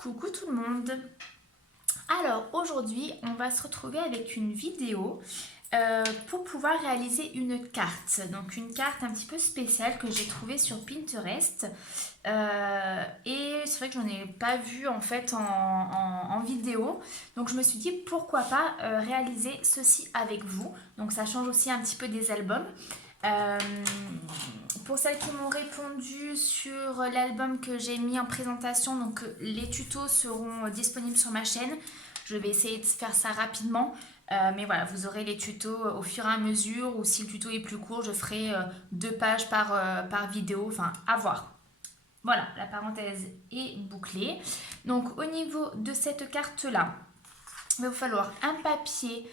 Coucou tout le monde. Alors aujourd'hui on va se retrouver avec une vidéo pour pouvoir réaliser une carte. Donc une carte un petit peu spéciale que j'ai trouvée sur Pinterest. Et c'est vrai que j'en ai pas vu en fait en vidéo. Donc je me suis dit pourquoi pas réaliser ceci avec vous. Donc ça change aussi un petit peu des albums. Euh, pour celles qui m'ont répondu sur l'album que j'ai mis en présentation, donc les tutos seront disponibles sur ma chaîne. Je vais essayer de faire ça rapidement. Mais voilà, vous aurez les tutos au fur et à mesure, ou si le tuto est plus court, je ferai 2 pages par vidéo, enfin à voir. Voilà, la parenthèse est bouclée. Donc au niveau de cette carte-là, il va vous falloir un papier,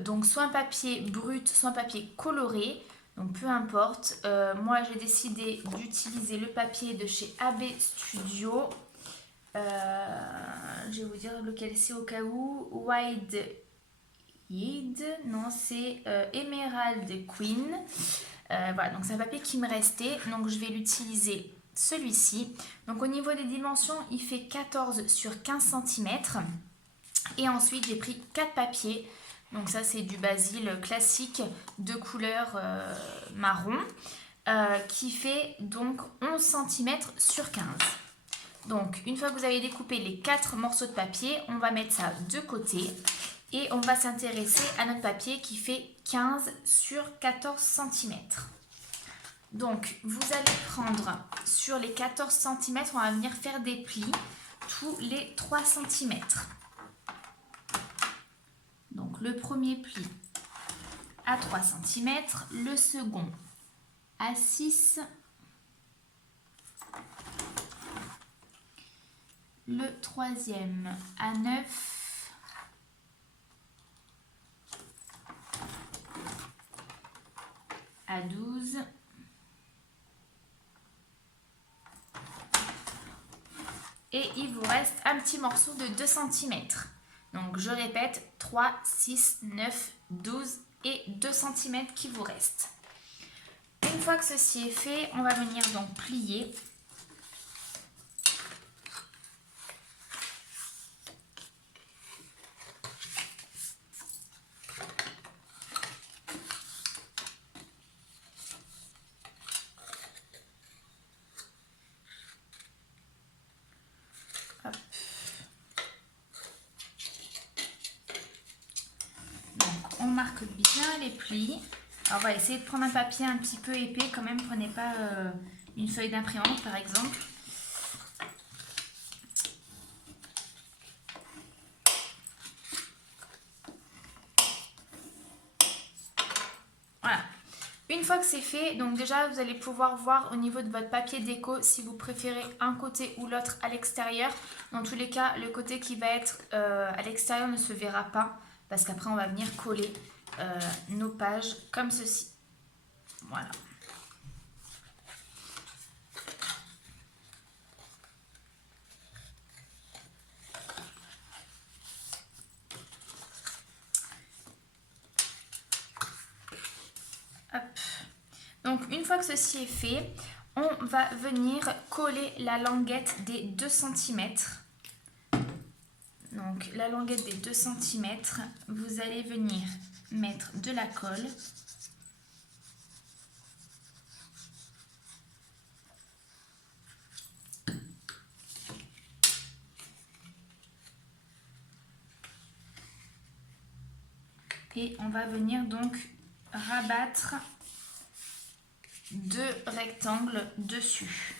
donc soit un papier brut, soit un papier coloré, donc peu importe. Moi j'ai décidé d'utiliser le papier de chez AB Studio. Je vais vous dire lequel c'est au cas où. Wide Yid, non c'est Emerald Queen. Voilà, donc c'est un papier qui me restait, donc je vais l'utiliser celui-ci. Donc au niveau des dimensions, il fait 14 sur 15 cm. Et ensuite j'ai pris 4 papiers. Donc ça c'est du basil classique de couleur marron qui fait donc 11 cm sur 15. Donc une fois que vous avez découpé les 4 morceaux de papier, on va mettre ça de côté et on va s'intéresser à notre papier qui fait 15 sur 14 cm. Donc vous allez prendre sur les 14 cm, on va venir faire des plis tous les 3 cm. Donc le premier pli à 3 cm, le second à 6, le troisième à 9, à 12, et il vous reste un petit morceau de 2 cm. Donc je répète, 3, 6, 9, 12 et 2 cm qui vous restent. Une fois que ceci est fait, on va venir donc plier. Hop. Donc on marque bien les plis. Alors on va essayer de prendre un papier un petit peu épais quand même, prenez pas une feuille d'imprimante par exemple. Voilà. Une fois que c'est fait, donc déjà vous allez pouvoir voir au niveau de votre papier déco si vous préférez un côté ou l'autre à l'extérieur. Dans tous les cas, le côté qui va être à l'extérieur ne se verra pas parce qu'après on va venir coller nos pages comme ceci. Voilà. Hop. Donc une fois que ceci est fait, on va venir coller la languette des 2 cm. Donc la languette des 2 cm, vous allez venir mettre de la colle. Et on va venir donc rabattre 2 rectangles dessus.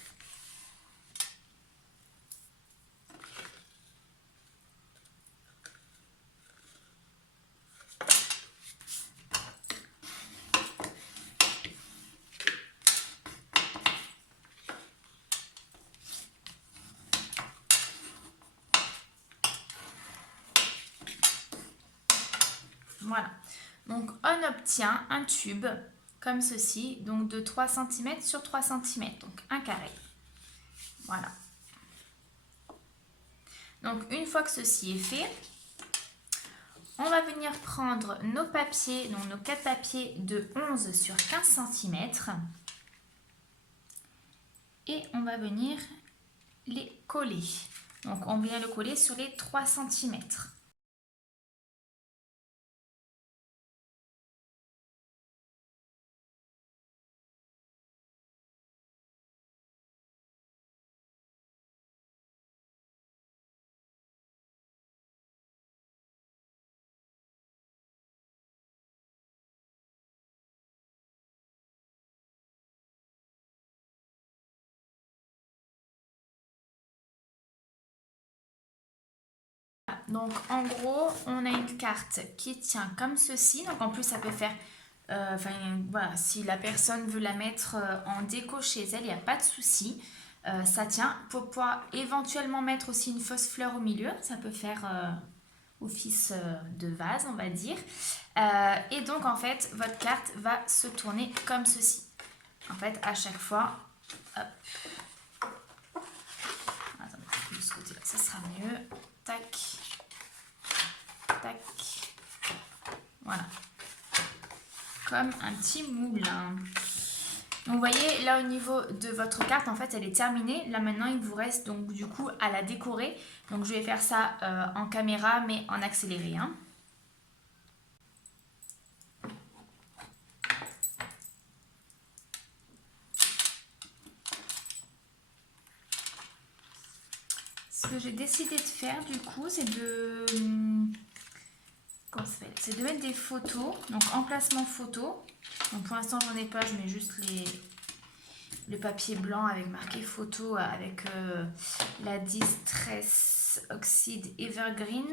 Voilà, donc on obtient un tube comme ceci, donc de 3 cm sur 3 cm, donc un carré. Voilà. Donc une fois que ceci est fait, on va venir prendre nos papiers, donc nos 4 papiers de 11 sur 15 cm et on va venir les coller. Donc on vient le coller sur les 3 cm. Donc en gros, on a une carte qui tient comme ceci. Donc en plus, ça peut faire... voilà, si la personne veut la mettre en déco chez elle, il n'y a pas de souci. Ça tient. Pour pouvoir éventuellement mettre aussi une fausse fleur au milieu. Ça peut faire office de vase, on va dire. Et donc en fait, votre carte va se tourner comme ceci. En fait, à chaque fois... Hop. Attendez, de ce côté-là, ça sera mieux. Tac. Tac. Voilà. Comme un petit moulin. Donc vous voyez, là au niveau de votre carte, en fait, elle est terminée. Là maintenant, il vous reste donc du coup à la décorer. Donc je vais faire ça en caméra, mais en accéléré. Hein. Ce que j'ai décidé de faire du coup, c'est de... Comment ça s'appelle ? C'est de mettre des photos, donc emplacement photo. Donc pour l'instant, j'en ai pas, je mets juste le papier blanc avec marqué photo avec la Distress Oxide Evergreen.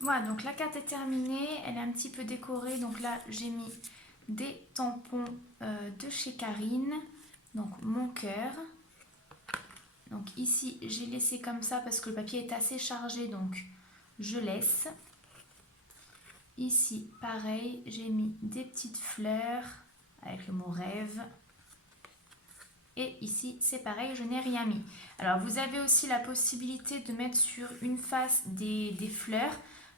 Voilà, donc la carte est terminée, elle est un petit peu décorée. Donc là, j'ai mis des tampons de chez Karine. Donc mon cœur. Donc ici, j'ai laissé comme ça parce que le papier est assez chargé, donc je laisse. Ici, pareil, j'ai mis des petites fleurs avec le mot rêve. Et ici, c'est pareil, je n'ai rien mis. Alors, vous avez aussi la possibilité de mettre sur une face des fleurs.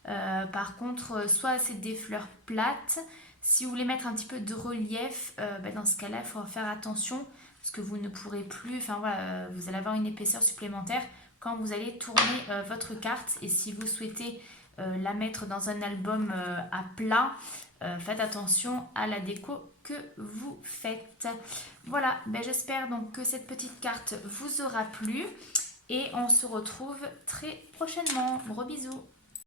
Par contre, soit c'est des fleurs plates. Si vous voulez mettre un petit peu de relief, dans ce cas-là, il faut faire attention parce que vous ne pourrez plus, enfin voilà, vous allez avoir une épaisseur supplémentaire quand vous allez tourner votre carte. Et si vous souhaitez la mettre dans un album à plat, faites attention à la déco que vous faites. Voilà, j'espère donc que cette petite carte vous aura plu et on se retrouve très prochainement. Gros bisous.